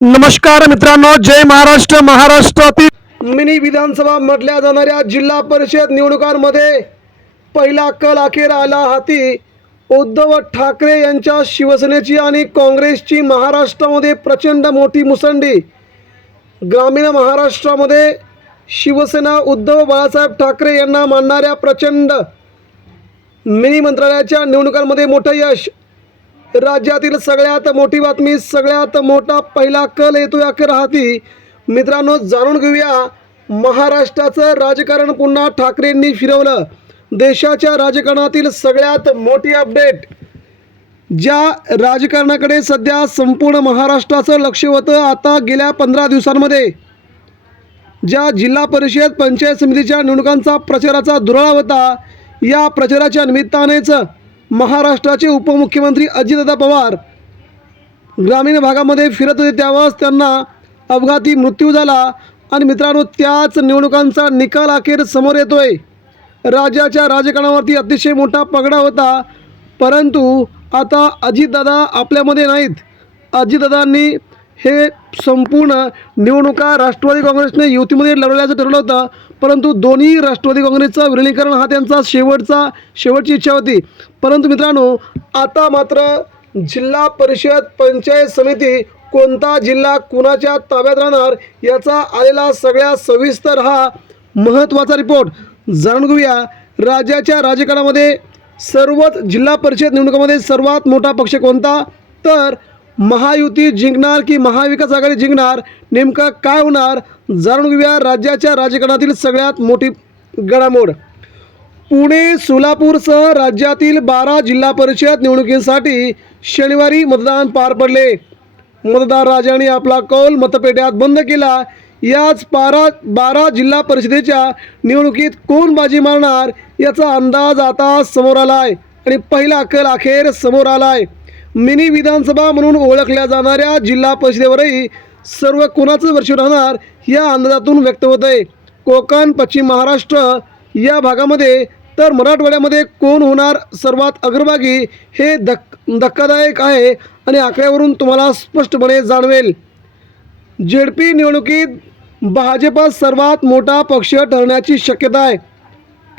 नमस्कार मित्रांनो, जय महाराष्ट्र. महाराष्ट्रातील मिनी विधानसभा म्हटल्या जाणाऱ्या जिल्हा परिषद निवडणुकांमध्ये पहिला कल अखेर आला हाती. उद्धव ठाकरे यांच्या शिवसेनेची आणि काँग्रेसची महाराष्ट्रामध्ये प्रचंड मोठी मुसंडी. ग्रामीण महाराष्ट्रामध्ये शिवसेना उद्धव बाळासाहेब ठाकरे यांना मानणाऱ्या प्रचंड मिनी मंत्रालयाच्या निवडणुकांमध्ये मोठं यश. राज्यातील सगळ्यात मोठी बातमी, सगळ्यात मोठा पहिला कल येतो अखेर हाती. मित्रांनो, जाणून घेऊया महाराष्ट्राचं राजकारण पुन्हा ठाकरेंनी फिरवलं. देशाच्या राजकारणातील सगळ्यात मोठी अपडेट. ज्या राजकारणाकडे सध्या संपूर्ण महाराष्ट्राचं लक्ष होतं, आता गेल्या 15 दिवसांमध्ये ज्या जिल्हा परिषद पंचायत समितीच्या निवडणुकांचा प्रचाराचा धुराळा होता, या प्रचाराच्या निमित्तानेच महाराष्ट्राचे उपमुख्यमंत्री अजितदादा पवार ग्रामीण भागामध्ये फिरत होते, त्यावेळेस त्यांना अपघाती मृत्यू झाला. आणि मित्रांनो, त्याच निवडणुकांचा निकाल अखेर समोर येतोय. राज्याच्या राजकारणावरती अतिशय मोठा पगडा होता, परंतु आता अजितदादा आपल्यामध्ये नाहीत. अजितदादांनी हे संपूर्ण निवडणुका राष्ट्रवादी काँग्रेसने युतीमध्ये लढवल्याचं ठरवलं होतं, परंतु दोन्ही राष्ट्रवादी काँग्रेसचं विलीनीकरण हा त्यांचा शेवटची इच्छा होती. परंतु मित्रांनो, आता मात्र जिल्हा परिषद पंचायत समिती कोणता जिल्हा कुणाच्या ताब्यात राहणार याचा आलेला सगळ्या सविस्तर हा महत्त्वाचा रिपोर्ट जाणून घेऊया. राज्याच्या राजकारणामध्ये सर्वच जिल्हा परिषद निवडणुकांमध्ये सर्वात मोठा पक्ष कोणता, तर महायुती जिंकणार की महाविकास आघाडी जिंकणार, नेमकं काय होणार जाणून घेऊया. राज्याच्या राजकारणातील सगळ्यात मोठी घडामोड. पुणे सोलापूरसह राज्यातील 12 जिल्हा परिषद निवडणुकीसाठी शनिवारी मतदान पार पडले. मतदार राजांनी आपला कौल मतपेट्यात बंद केला. याच 12 जिल्हा परिषदेच्या निवडणुकीत कोण बाजी मारणार याचा अंदाज आता समोर आला आहे आणि पहिला कल अखेर समोर आला आहे. मिनी विधानसभा म्हणून ओळखल्या जाणाऱ्या जिल्हा परिषदेवरही सर्व कोणाचं वर्ष राहणार या अंदाजातून व्यक्त होत आहे. कोकण, पश्चिम महाराष्ट्र या भागामध्ये तर मराठवाड्यामध्ये कोण होणार सर्वात अग्रभागी हे धक्कादायक आहे आणि आकड्यावरून तुम्हाला स्पष्टपणे जाणवेल. झेडपी निवडणुकीत भाजपा सर्वात मोठा पक्ष ठरण्याची शक्यता आहे,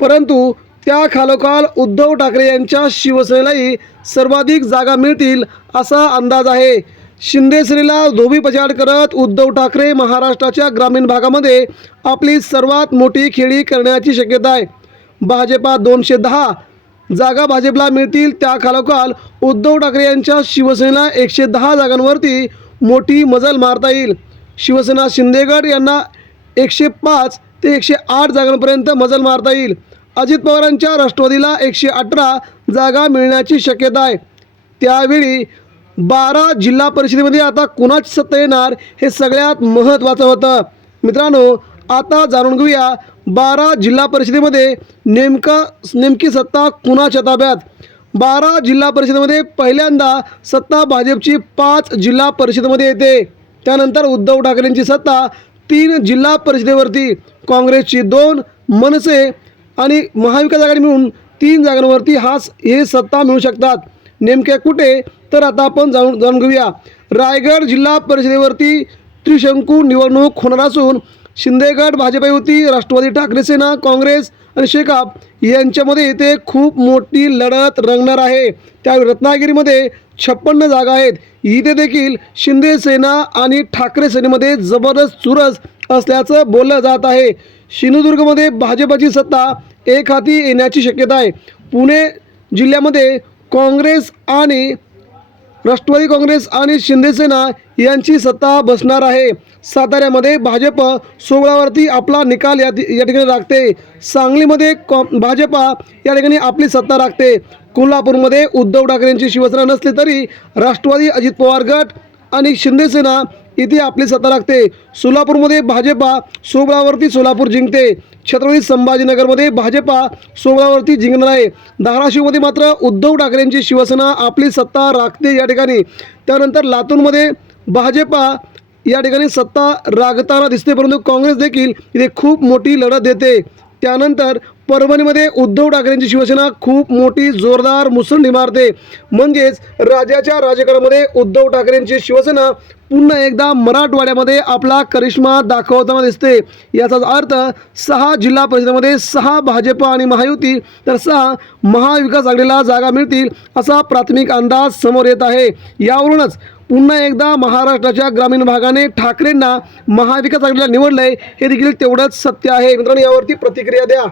परंतु त्या खालोखाल उद्धव ठाकरे यांच्या शिवसेनेलाही सर्वाधिक जागा मिळतील असा अंदाज आहे. शिंदे सेनेला धोबीपछाड करत उद्धव ठाकरे महाराष्ट्राच्या ग्रामीण भागामध्ये आपली सर्वात मोठी खेळी करण्याची शक्यता आहे. भाजपा 210 जागा भाजपला मिळतील, त्या खालोखाल उद्धव ठाकरे यांच्या शिवसेनेला 110 जागांवरती मोठी मजल मारता येईल. शिवसेना शिंदेगड यांना 105 ते 108 जागांपर्यंत मजल मारता येईल. अजित पवारांच्या राष्ट्रवादीला 118 जागा मिळण्याची शक्यता आहे. त्यावेळी 12 जिल्हा परिषदेमध्ये आता कुणाची सत्ता येणार हे सगळ्यात महत्त्वाचं होतं. मित्रांनो, आता जाणून घेऊया 12 जिल्हा परिषदेमध्ये नेमकी सत्ता कुणाच्या ताब्यात. 12 जिल्हा परिषदेमध्ये पहिल्यांदा सत्ता भाजपची 5 जिल्हा परिषदेमध्ये येते. त्यानंतर उद्धव ठाकरेंची सत्ता 3 जिल्हा परिषदेवरती, काँग्रेसची 2, मनसे आणि महाविकास आघाडी मिळून 3 जागांवरती हे सत्ता मिळू शकतात. नेमक्या कुठे, तर आता आपण जाणून घेऊया. रायगड जिल्हा परिषदेवरती त्रिशंकू निवडणूक होणार असून शिंदेगड भाजप युती, राष्ट्रवादी ठाकरे सेना, काँग्रेस आणि शेकाप यांच्यामध्ये इथे खूप मोठी लढत रंगणार आहे. त्यावेळी रत्नागिरीमध्ये 56 जागा आहेत. इथे देखील शिंदे सेना आणि ठाकरे सेनेमध्ये जबरदस्त चुरस असल्याचं बोललं जात आहे. सिंधुदुर्गमध्ये भाजपची सत्ता एक हाती येण्याची शक्यता आहे. पुणे जिल्ह्यामध्ये काँग्रेस आणि राष्ट्रवादी काँग्रेस आणि शिंदेसेना यांची सत्ता बसणार आहे. साताऱ्यामध्ये भाजप 16वरती आपला निकाल या ठिकाणी राखते. सांगलीमध्ये भाजपा या ठिकाणी आपली सत्ता राखते. कोल्हापूरमध्ये उद्धव ठाकरेंची शिवसेना नसली तरी राष्ट्रवादी, अजित पवार गट आणि शिंदेसेना इथे आपली सत्ता राखते. सोलापूरमध्ये भाजपा 16वरती सोलापूर जिंकते. छत्रपती संभाजीनगरमध्ये भाजपा 16वरती जिंकणार आहे. धाराशिवमध्ये मात्र उद्धव ठाकरेंची शिवसेना आपली सत्ता राखते या ठिकाणी. त्यानंतर लातूरमध्ये भाजपा या ठिकाणी सत्ता राखताना दिसते, परंतु काँग्रेस देखील इथे खूप मोठी लढत देते. त्यानंतर परभणीमध्ये उद्धव ठाकरेंची शिवसेना खूप मोठी जोरदार मुसंडी मारते. म्हणजेच राज्याच्या राजकारणामध्ये उद्धव ठाकरेंची शिवसेना पुन्हा एकदा मराठवाड्यामध्ये आपला करिश्मा दाखवताना दिसते. याचाच अर्थ 6 जिल्हा परिषदेमध्ये 6 भाजप आणि महायुती तर 6 महाविकास आघाडीला जागा मिळतील असा प्राथमिक अंदाज समोर येत आहे. यावरूनच पुन्हा एकदा महाराष्ट्राच्या ग्रामीण भागाने ठाकरेंना महाविकास आघाडीला निवडलंय हे देखील तेवढंच सत्य आहे. मित्रांनो, यावरती प्रतिक्रिया द्या.